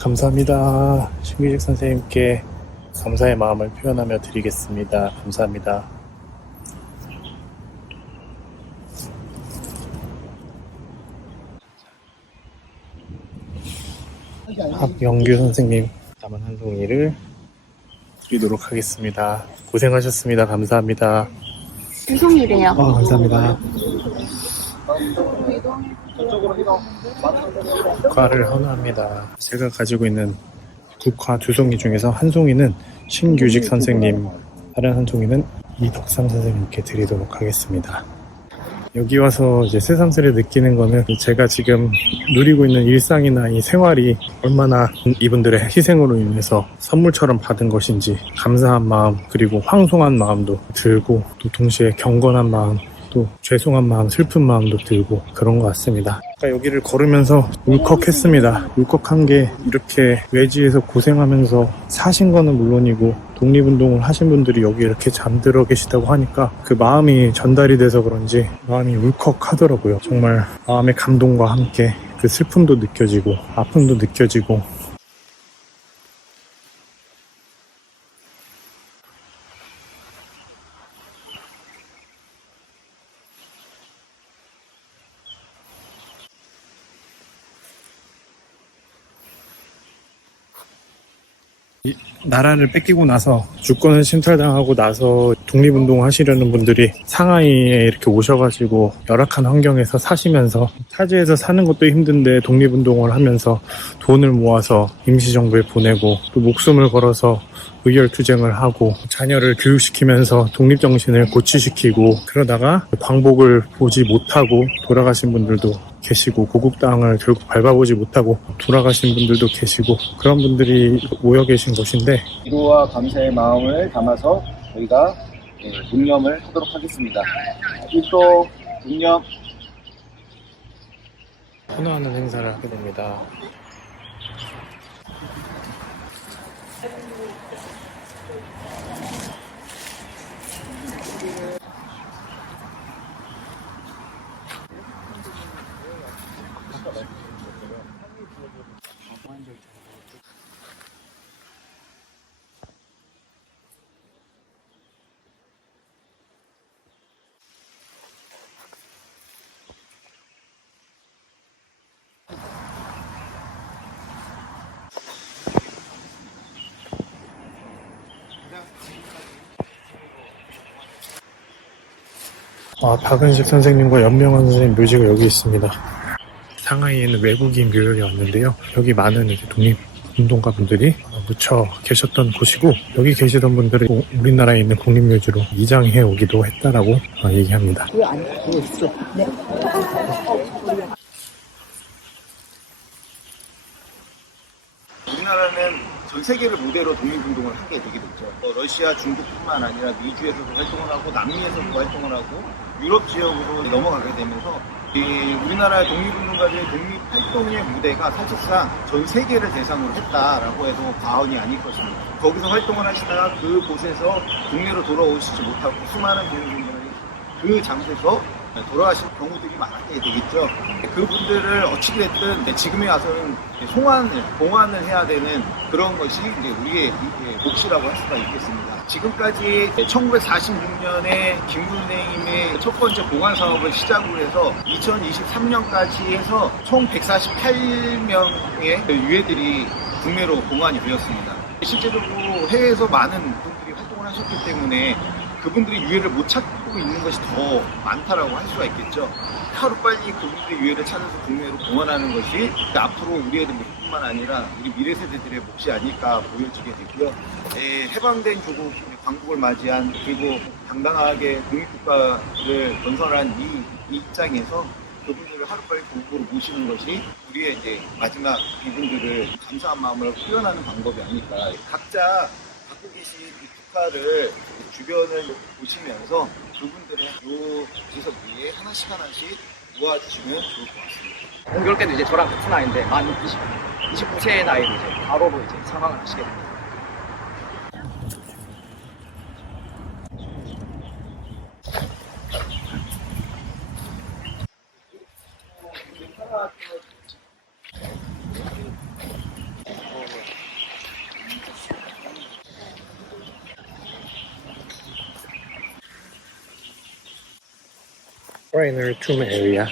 감사합니다. 신규직 선생님께 감사의 마음을 표현하며 드리겠습니다. 감사합니다. 박영규 선생님 남은 한 송이를 드리도록 하겠습니다. 고생하셨습니다. 감사합니다. 죄송이래요. 어, 감사합니다. 국화를 헌화합니다. 제가 가지고 있는 국화 두 송이 중에서 한 송이는 신규직 선생님, 다른 한 송이는 이덕삼 선생님께 드리도록 하겠습니다. 여기 와서 이제 새삼스레 느끼는 거는 제가 지금 누리고 있는 일상이나 이 생활이 얼마나 이분들의 희생으로 인해서 선물처럼 받은 것인지 감사한 마음 그리고 황송한 마음도 들고 또 동시에 경건한 마음 또 죄송한 마음, 슬픈 마음도 들고 그런 것 같습니다. 여기를 걸으면서 울컥했습니다. 울컥한 게 이렇게 외지에서 고생하면서 사신 거는 물론이고 독립운동을 하신 분들이 여기 이렇게 잠들어 계시다고 하니까 그 마음이 전달이 돼서 그런지 마음이 울컥하더라고요. 정말 마음의 감동과 함께 그 슬픔도 느껴지고 아픔도 느껴지고 이 나라를 뺏기고 나서 주권을 침탈당하고 나서 독립운동 하시려는 분들이 상하이에 이렇게 오셔가지고 열악한 환경에서 사시면서 타지에서 사는 것도 힘든데 독립운동을 하면서 돈을 모아서 임시정부에 보내고 또 목숨을 걸어서 의열투쟁을 하고 자녀를 교육시키면서 독립정신을 고취시키고 그러다가 광복을 보지 못하고 돌아가신 분들도 계시고 고국 땅을 결국 밟아보지 못하고 돌아가신 분들도 계시고 그런 분들이 모여 계신 곳인데 기도와 감사의 마음을 담아서 저희가 예, 묵념을 하도록 하겠습니다. 일도 묵념 헌화하는 행사를 하게 됩니다. 아, 박은식 선생님과 연명환 선생님 묘지가 여기 있습니다. 상하이에는 외국인 묘역이 왔는데요. 여기 많은 이제 독립 운동가 분들이 묻혀 계셨던 곳이고 여기 계시던 분들이 우리나라에 있는 국립묘지로 이장해 오기도 했다라고 어, 얘기합니다. 우리나라는 전 세계를 무대로 독립운동을 하게 되게 됐죠. 어, 러시아, 중국뿐만 아니라 미주에서도 활동을 하고 남미에서도 활동을 하고 유럽 지역으로 넘어가게 되면서 이 우리나라 독립운동가들의 독립활동의 무대가 사실상 전 세계를 대상으로 했다라고 해도 과언이 아닐 것입니다. 거기서 활동을 하시다가 그곳에서 국내로 돌아오시지 못하고 수많은 독립운동가들이 그 장소에서 돌아가신 경우들이 많게 되겠죠. 그분들을 어찌 됐든 이제 지금에 와서는 송환을, 봉환을 해야 되는 그런 것이 우리의 이- 몫이라고 할 수가 있겠습니다. 지금까지 1946년에 김구 선생님의 첫 번째 봉환 사업을 시작으로 해서 2023년까지 해서 총 148명의 유해들이 국내로 봉환이 되었습니다. 실제로 해외에서 많은 분들이 활동을 하셨기 때문에 그분들이 유해를 못 찾고 있는 것이 더 많다라고 할 수가 있겠죠. 하루 빨리 그분들의 유해를 찾아서 국내로 봉헌하는 것이 앞으로 우리 애들뿐만 아니라 우리 미래 세대들의 몫이 아닐까 보여지게 되고요. 예, 해방된 조국 광복을 맞이한 그리고 당당하게 독립국가를 건설한 이, 이 입장에서 그분들을 하루빨리 국으로 모시는 것이 우리의 이제 마지막 이분들을 감사한 마음을 표현하는 방법이 아닐까. 각자 갖고 계신 이 국화를 주변을 보시면서 그분들의 요 지석 위에 하나씩 하나씩 모아주시면 좋을 것 같습니다. 공교롭게도 이제 저랑 같은 나이인데 만 20, 29세의 나이로 이제 바로로 이제 사망을 하시게 됩니다. right in the Rotuma area.